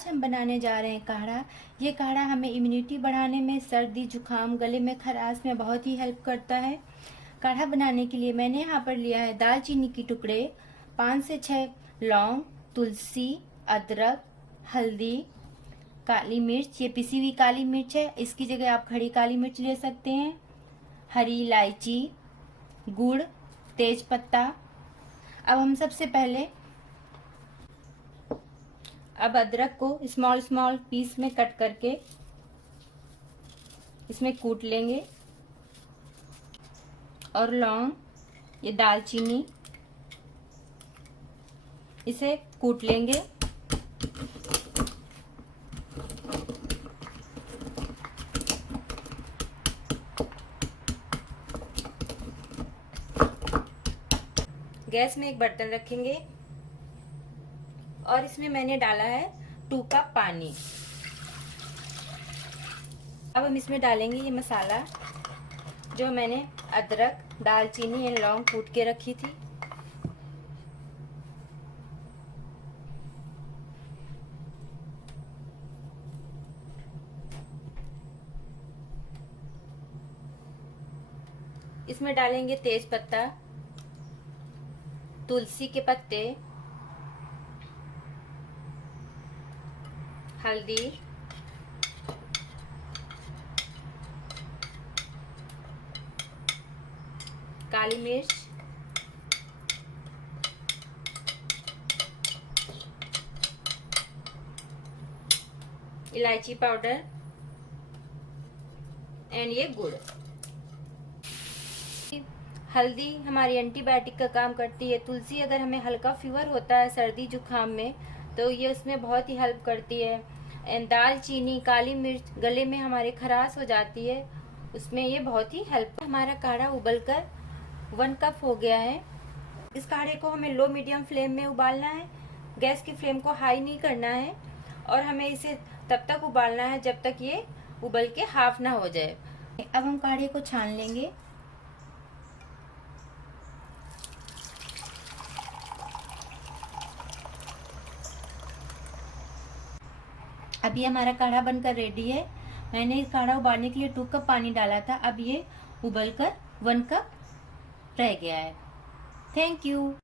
आज हम बनाने जा रहे हैं काढ़ा। ये काढ़ा हमें इम्यूनिटी बढ़ाने में, सर्दी जुकाम, गले में खराश में बहुत ही हेल्प करता है। काढ़ा बनाने के लिए मैंने यहाँ पर लिया है दालचीनी के टुकड़े, 5 से 6 लौंग, तुलसी, अदरक, हल्दी, काली मिर्च। ये पिसी हुई काली मिर्च है, इसकी जगह आप खड़ी काली मिर्च ले सकते हैं। हरी इलायची, गुड़, तेज पत्ता। अब हम सबसे पहले अदरक को स्मॉल स्मॉल पीस में कट करके इसमें कूट लेंगे, और लौंग, ये दालचीनी, इसे कूट लेंगे। गैस में एक बर्तन रखेंगे और इसमें मैंने डाला है 2 कप पानी। अब हम इसमें डालेंगे ये मसाला जो मैंने अदरक, दालचीनी और लौंग कूट के रखी थी। इसमें डालेंगे तेज पत्ता, तुलसी के पत्ते, हल्दी, काली मिर्च, इलायची पाउडर एंड ये गुड़। हल्दी हमारी एंटीबायोटिक का काम करती है। तुलसी अगर हमें हल्का फीवर होता है सर्दी जुकाम में, तो ये उसमें बहुत ही हेल्प करती है। एंड दालचीनी, काली मिर्च गले में हमारे खराश हो जाती है, उसमें ये बहुत ही हेल्प। हमारा काढ़ा उबलकर 1 कप हो गया है। इस काढ़े को हमें लो मीडियम फ्लेम में उबालना है। गैस की फ्लेम को हाई नहीं करना है, और हमें इसे तब तक उबालना है जब तक ये उबल के हाफ ना हो जाए। अब हम काढ़े को छान लेंगे। अभी हमारा काढ़ा बनकर रेडी है। मैंने इस काढ़ा उबालने के लिए 2 कप पानी डाला था, अब ये उबलकर 1 कप रह गया है। Thank you.